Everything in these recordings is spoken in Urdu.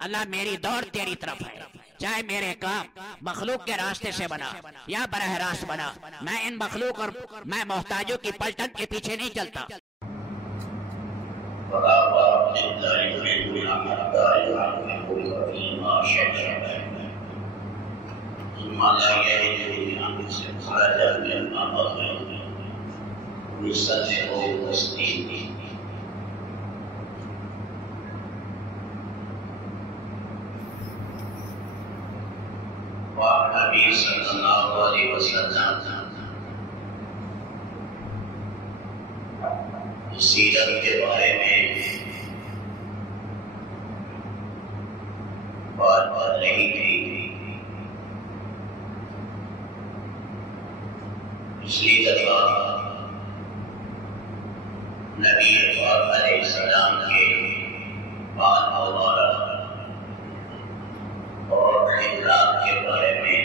اللہ میری دوڑ تیری طرف ہے، چاہے میرے کام مخلوق کے راستے سے بنا یا براہ راست بنا، میں ان مخلوق اور میں محتاجوں کی پلٹن کے پیچھے نہیں چلتا۔ نبی صلی اللہ علیہ وسلم سیرت کے بارے میں بات نہیں تھی، پچھلی دفعہ نبی پاک علیہ السلام کے بال مبارک اور خطاب کے بارے میں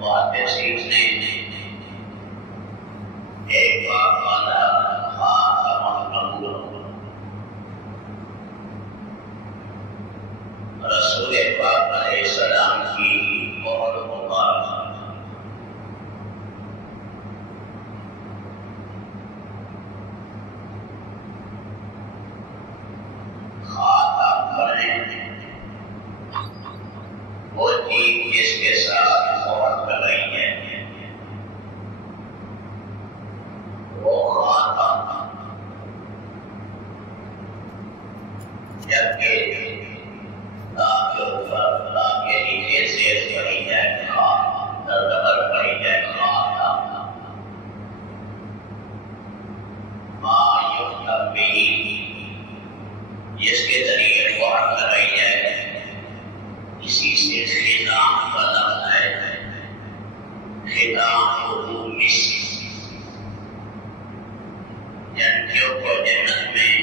باتیں سیکھنے ایک بات والا رسول پاک علیہ السلام کی بہت مبارک خاتم کریں وہ چیز جس کے ساتھ بہت کر رہی ہے، وہ خاتم جبکہ کے اوپر کے نیچے سے پڑی جائے در پڑی جائے جس کے ذریعے بہت کر رہی ہے، اسی سے خطام کا لفظ ہے، خطام حضور جنتیوں کو جنت میں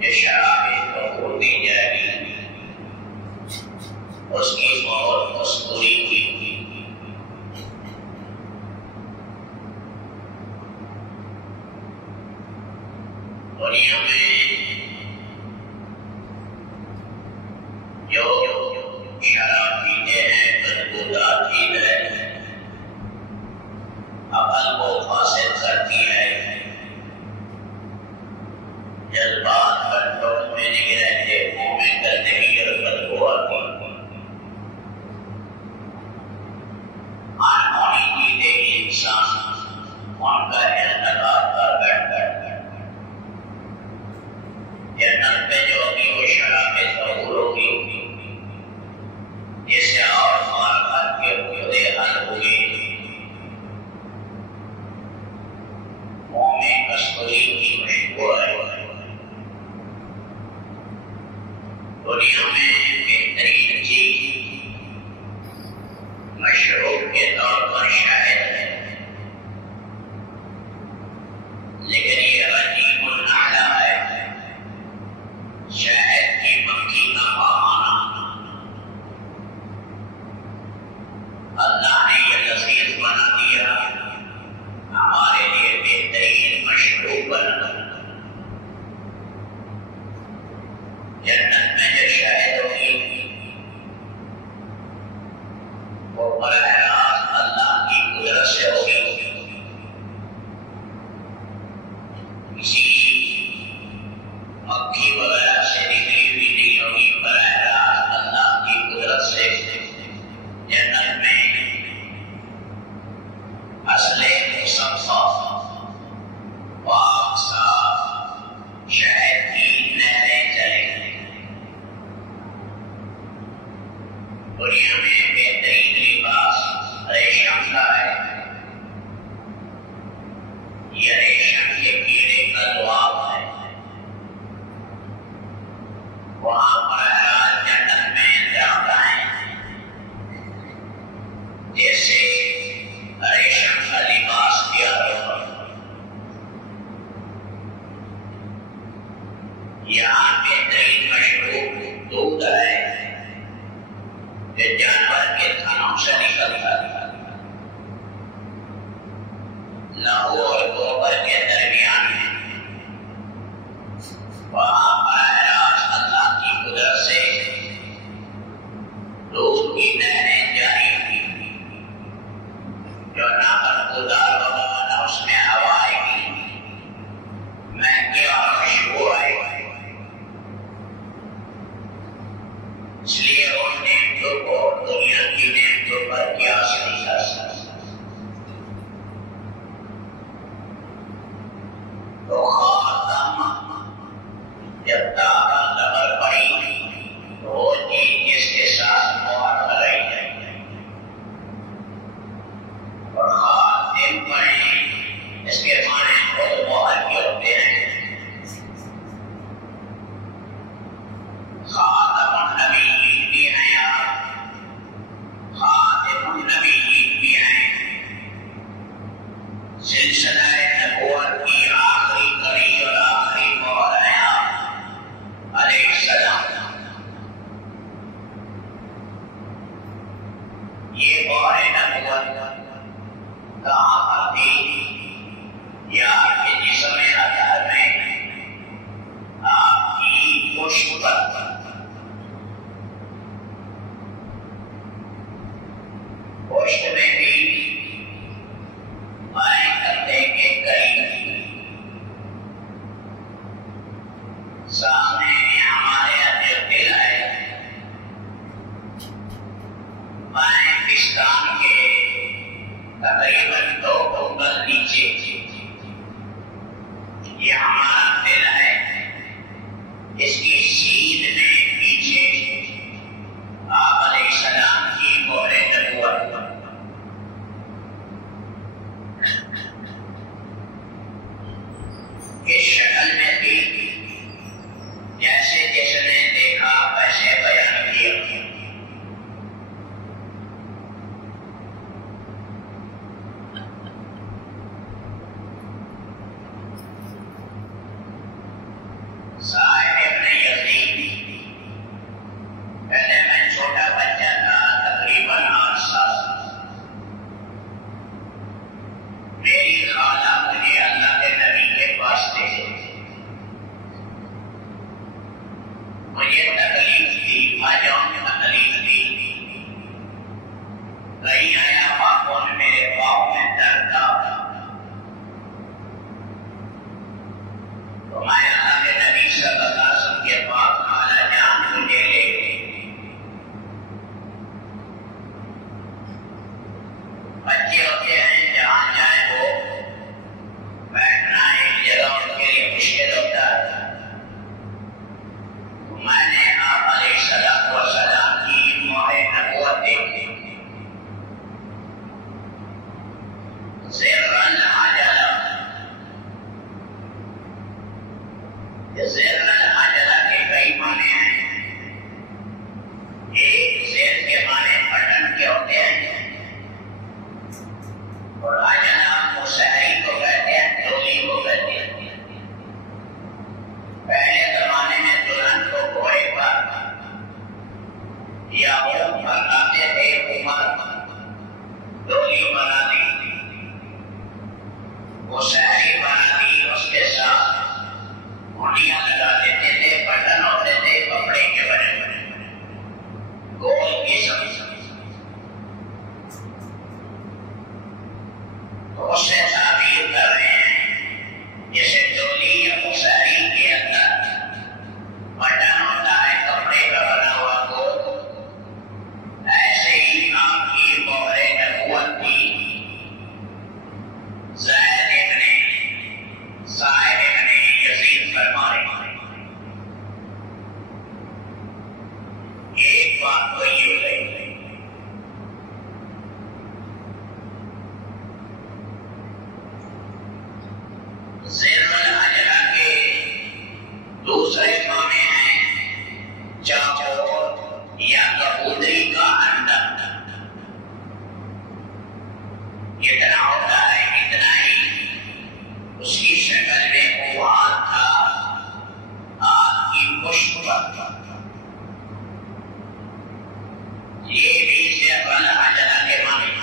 یہ شراب قبول دی جائے گی، اس کی بہت مستوری ہوئی۔ دنیا میں جو شراب پیتے ہیں بدبودار چیز ہے، عقل کو فاسد کرتی ہے، جذبات کنٹرول میں نہیں رہتے، منہ میں گندگی اور بدبو آتی، انہونی چیزیں انسان ان کا انتخاب کر بیٹھتا ہے۔ جنت میں جو ہوگی وہ شراب ظہور ہوگی، جس سے اور معرفت کے عہدے حل ہوگی، منہ میں کستوری کی خوشبو ہے۔ دنیا میں بہترین چیز مشروب کے طور پر شہد ہے، لیکن یہ عجیب النعلہ ہے، شہد کی مکھی کا بہانا اللہ نے یہ لذیذ بنا دیا، ہمارے لیے بہترین مشروب بنا۔ جنت میں جو شہد ہوگی وہ براہ راست اللہ کی قدرت سے ہوگی، کسی مکھی وغیرہ سے نکلی ہوئی نہیں ہوگی، براہ راست اللہ کی قدرت سے۔ جنت میں اصل مصفا پاک صاف شہد کی نہریں چلیں گی۔ دنیا میں بہترین لباس ریشم کا ہے، یہ ریشم کے کیڑے کا لعاب ہے، وہاں پر جنت میں درختیں جیسے ریشم کا لباس کیا ہوا، یہاں بہترین مشروب دودھ ہے جو جانور کے تھنوں سے نکلتا ہے، لہو اور گوبر کے یہ ہمارا دل ہے، اس کی سیدھ میں پیچھے آپ علیہ السلام کی مہر نبوت، اس شکل میں تھی جیسے جس نے دیکھا ویسے بیان کیا۔ صاحب ابن یزید، پہلے میں چھوٹا بچہ تھا، تقریباً 8 سال۔ میری خالہ مجھے اللہ کے نبی کے پاس لے گئی۔ مجھے تکلیف تھی، بھائیوں میں تکلیف تھی، کہیں آیا پاپوں میرے پاؤں میں درد تھا، تو میں اللہ کے نبی صلی اللہ علیہ وسلم کے پاس خالہ جان مجھے لے گئی۔ بچے ہوتے ہیں جہاں جائیں وہ بیٹھنا ایک جگہ ان کے لیے مشکل ہوتا ہے۔ میں نے آپ علیہ السلام والسلام کی مہر نبوت دیکھی۔ زرن عجلہ، زرن عجلہ کے کئی معنی ہیں۔ ایک زر کے معنی بٹن کے ہوتے ہیں، اور عجلہ مسحری کو کہتے ہیں، ڈولی کو کہتے ہیں۔ پہلے زمانے میں دلہن کو گھوڑے پر یا اونٹ پر لاتے تھے، عمر ڈولی بنا دی، مسحری بنا دی، اس کے ساتھ گھڑیاں لگا دیتے تھے، بٹن ہوتے تھے کپڑے کے بنے بنے گول قسم۔ تو اس سے تعبیر کر رہے ہیں جیسے ڈولی یا مسحری کے اندر بٹن ہوتا ہے کپڑے کا بنا ہوا گول، ایسے ہی آپ کی مہر نبوت بھی صاحب ابن یزید فرما رہے ہیں۔ ایک بات تو یہ ہے، زر العجلہ کے دوسرے معنی ہیں چاقو یا کبوتری کا انڈا۔ اتنا ہوتا ہے، اتنا ہی اس کی شکل میں اوال تھا، آگ کی مشک پر۔ یہ بھی زر العجلہ کے معنی۔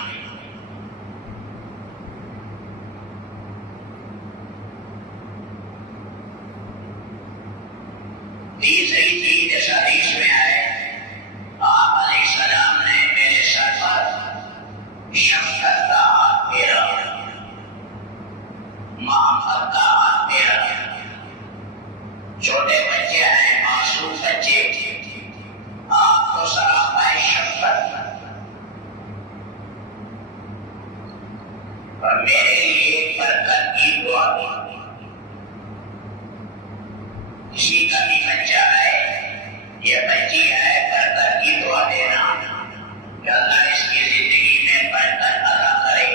تیسری چیز جیسا حدیث میں آئے، آپ علیہ السلام نے میرے سر پر شفقت کا ہاتھ پھیرا، محبت کا ہاتھ پھیرا۔ چھوٹے بچے ہیں، معصوم بچے، آپ کو سراپا شفقت، اور میرے لیے برکت کی دعا کی۔ کسی کا بھی بچہ ہے یا بچی ہے، برکت کی دعا دینا کہ اللہ اس کی زندگی میں برکت عطا کرے۔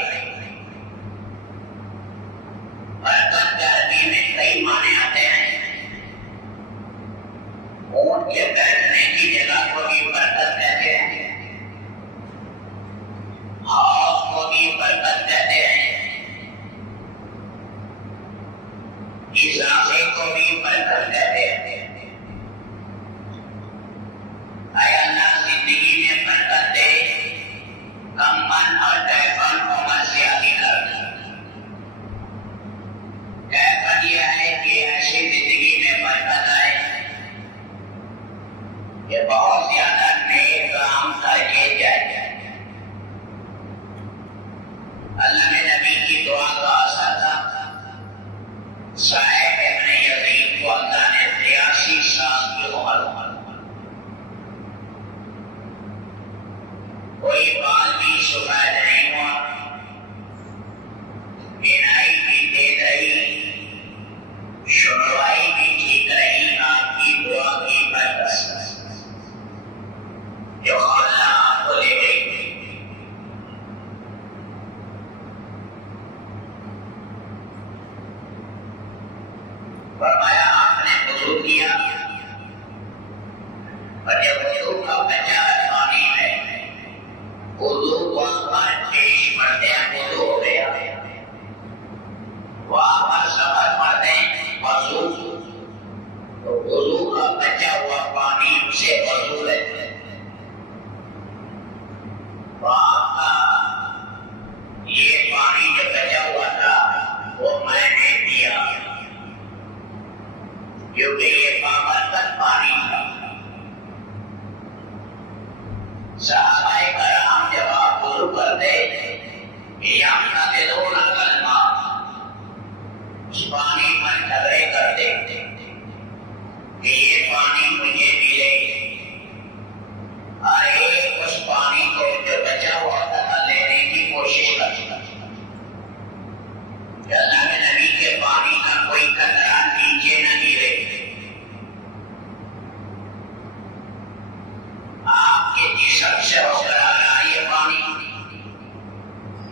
برکت کے عربی میں کئی معنی آتے ہیں۔ اونٹ کے بیٹھنے کی جگہ کو بھی برکت کہتے ہیں، ہاؤس کو بھی برکت کہتے ہیں، اضافے کو بھی برکت کہتے ہیں۔ اے اللہ زندگی میں برکت دے، کم من اور کیفن عمر زیادہ کر۔ کیفن یہ ہے کہ ایسی زندگی میں برکت آئے کہ بہت زیادہ نیک کام کر کے جائے۔ اللہ نے نبی کی دعا کا اثر تھا۔ صاحب ابن یزید کو اللہ نے 83 سال کی عمر فرمایا آپ نے وضو کیا اور جب وضو کا بچا پانی ہے وضو وہاں پیش مرتے وضو ہو گیا وہاں پر سفر مرتے وضو تو وضو کا بچا ہوا پانی اسے وضو لیتے وہاں کا یہ پانی جو بچا ہوا تھا وہ میں نے دیا کیونکہ یہ پابرکت پانی تھا صحابہ کرام جب آپ وضو کرتے یعتقدون الماء اس پانی پر جھگڑے کرتے کہ یہ پانی مجھے ملے اور ایک اس پانی کو جو بچا ہوا تھا لینے کی کوشش کرتا کہ اللہ کے نبی کے پانی کا کوئی قطرہ نیچے نہ گرے آپ کے جسم سے ہو کر آ رہا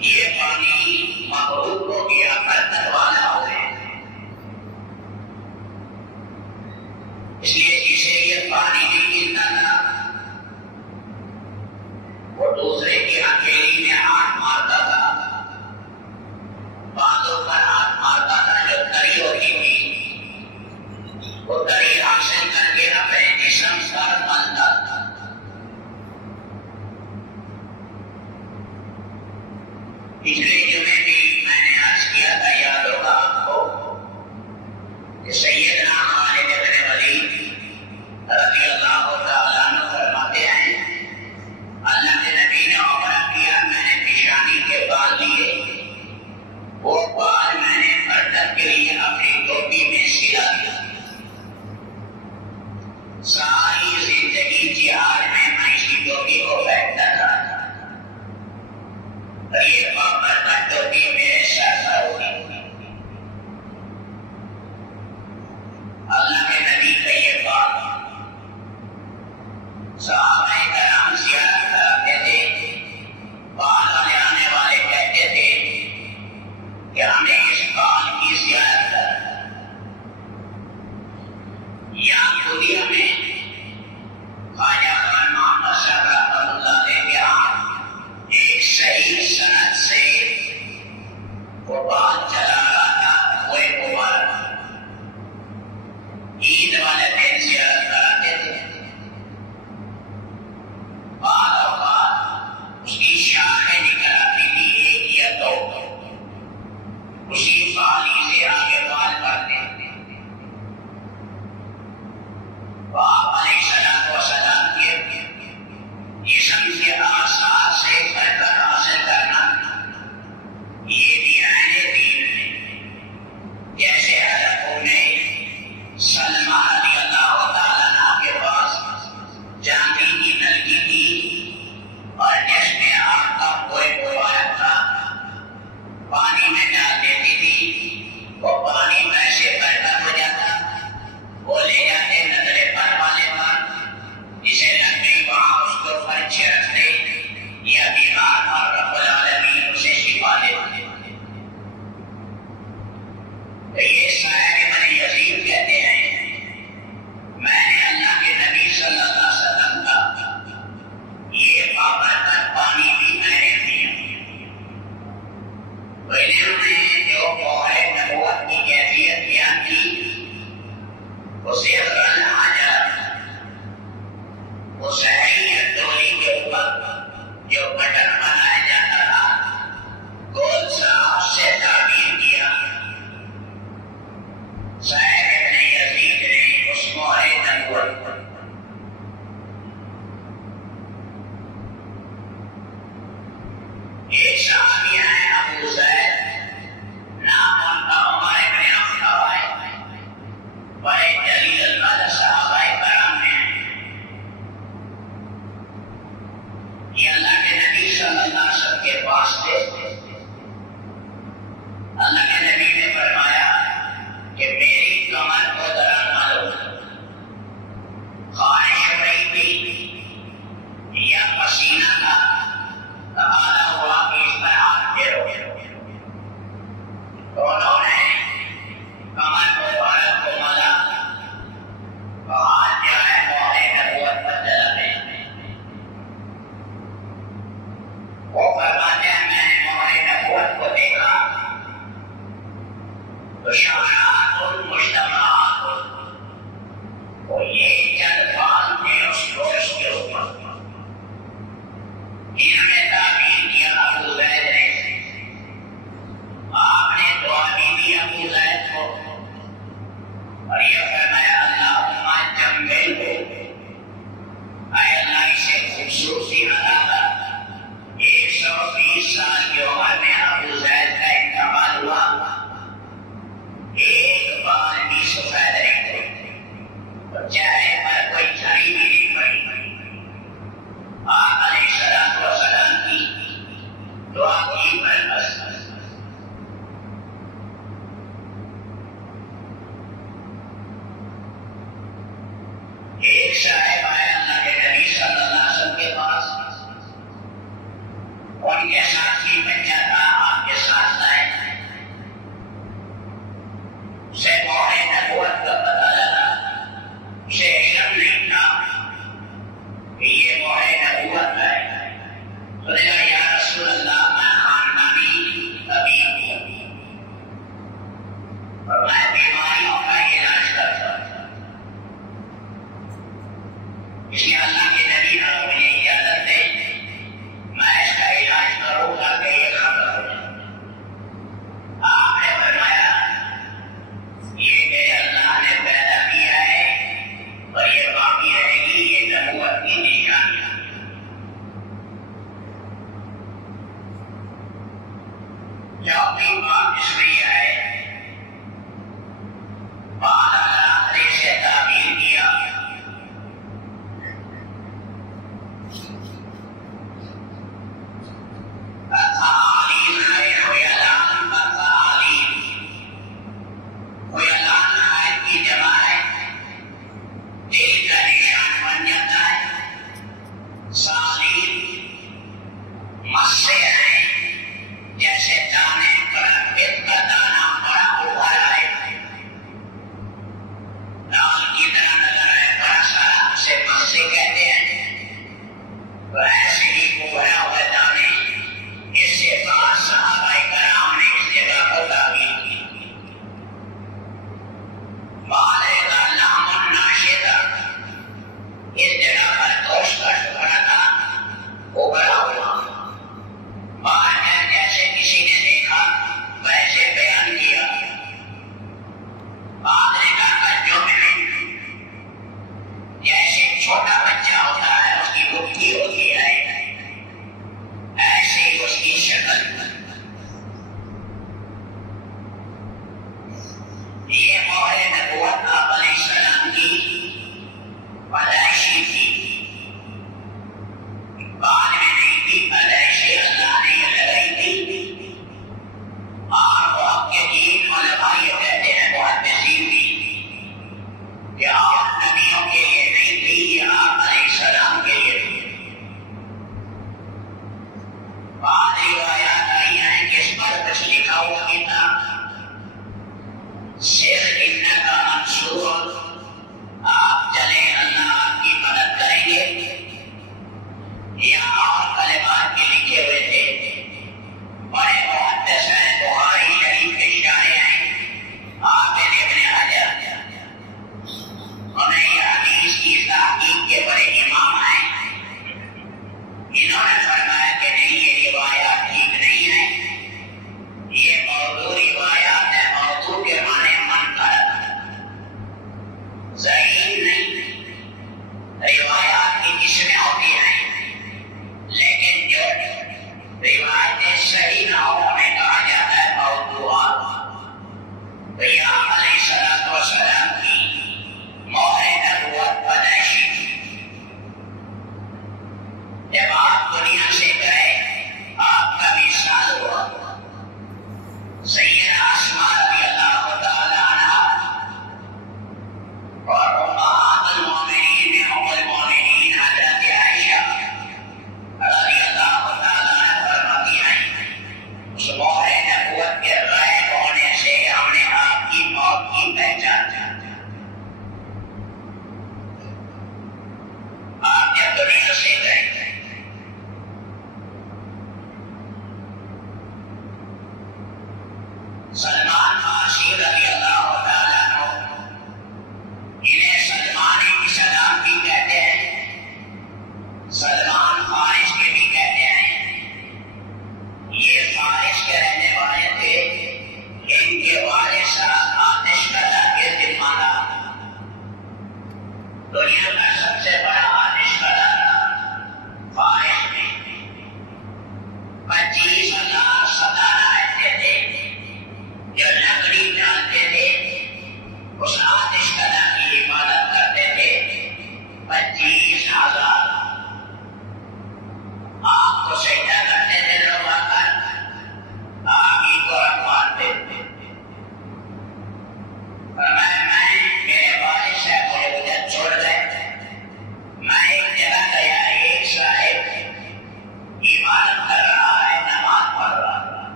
یہ پانی مغروب ہو گیا برکت والا ہو گیا اس لیے جسے یہ پانی تو شامعات مجتمعات، وہ یہ چند بات تھے اس گوشت کے اوپر جن میں تعبیر کیا ابو زید نے. آپ نے دعا دی ابو زید کو اور یہ فرمایا اللہم جملہ، اے اللہ اسے خوبصورتی عطا کر. 120 سال کی عمر میں ابو زید کا انتقال ہوا، ایک بار بھی سفید نہیں ہوئی، چہرے پر کوئی جھڑی بھی نہیں پڑی. آپ علیہ الصلوۃ والسلام کی دعا کی پر بس.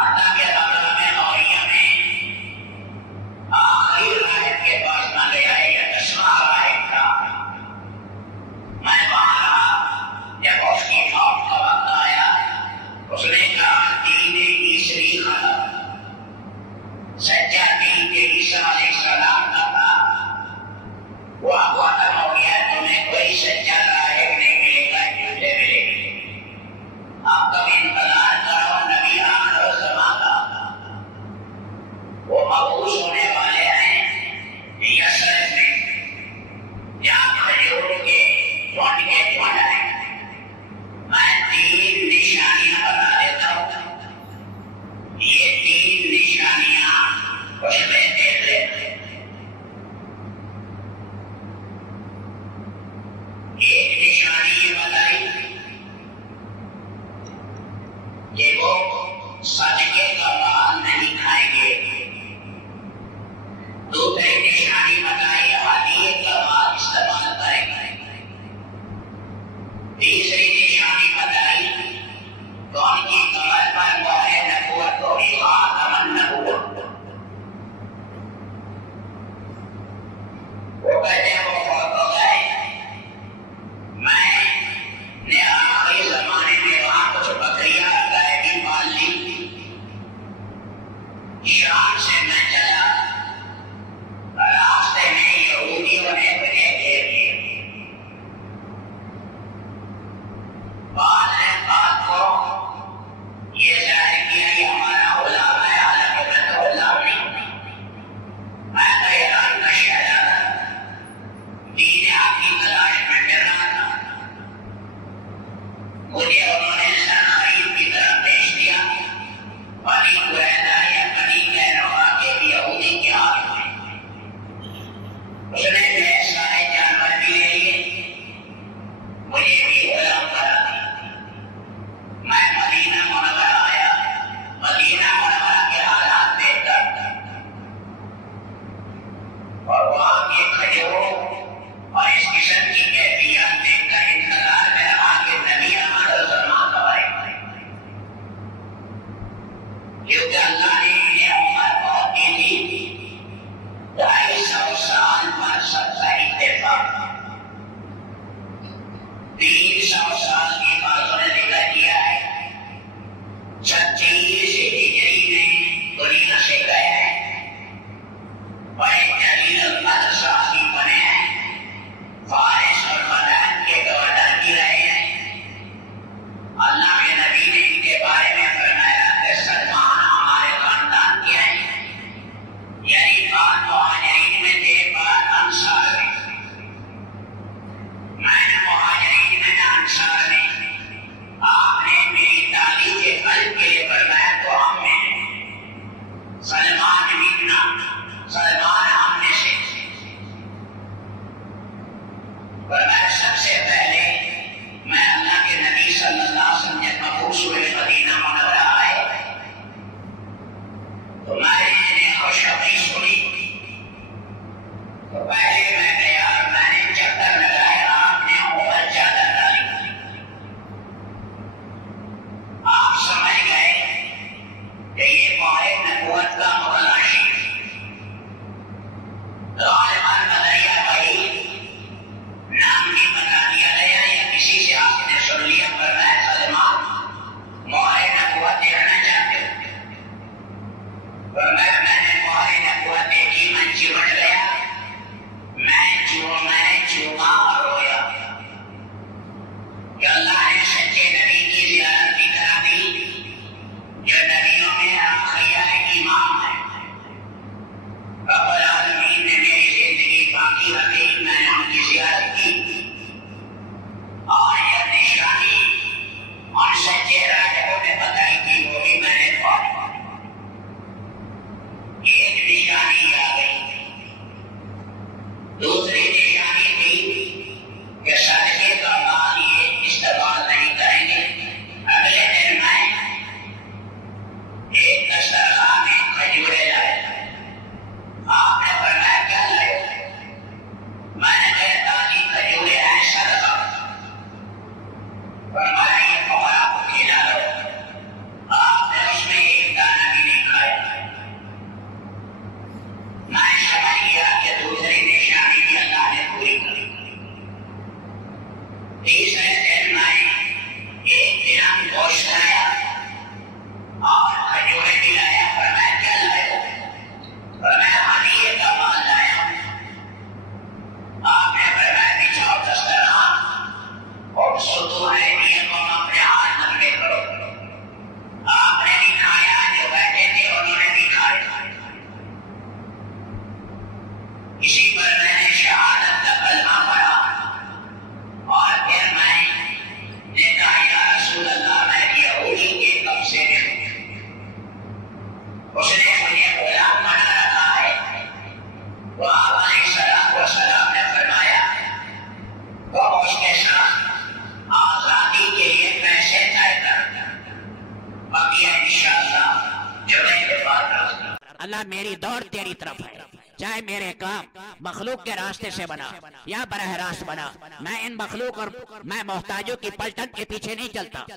حتیٰ کہ رمضان غوریہ میں آخری راہب کے پاس نہ لے آئے یا 10واں راہب تھا. میں وہاں رہا. جب اس کی موت کا وقت آیا اس نے کہا دین عیسوی ختم. سچا دین کے عیسیٰ علیہ السلام کا تھا وہ ختم ہو گیا. تمہیں کوئی سچا راہب نہیں ملے گا جھوٹے ملے گے. اب تم انتظار کرو نبی آخر الزمان کا. وہ مبعوث ہونے والے ہیں یثرب میں جہاں کھجور کے جھنڈ کے جھنڈ ہیں. میں 3 نشانیاں بتا دیتا ہوں. یہ 3 نشانیاں اس میں دیکھ لیں. ایک نشانی یہ بتائی کہ وہ صدقے کا مال نہیں کھائیں گے. دوسری نشانی بتائی ہدیے کا مال استعمال کریں گے. تیسری نشانی بتائی کون کی کمر پر وہ ہے نبوت اور خاتم النبوت. وہ کہتے ہیں وہ فوت ہو گئے. میں نے آخری زمانے میں وہاں کچھ بکریاں غائبی پال لی اللہ میری دوڑ تیری طرف ہے، چاہے میرے کام مخلوق کے راستے سے بنا یا براہ راست بنا، میں ان مخلوق اور میں محتاجوں کی پلٹن کے پیچھے نہیں چلتا۔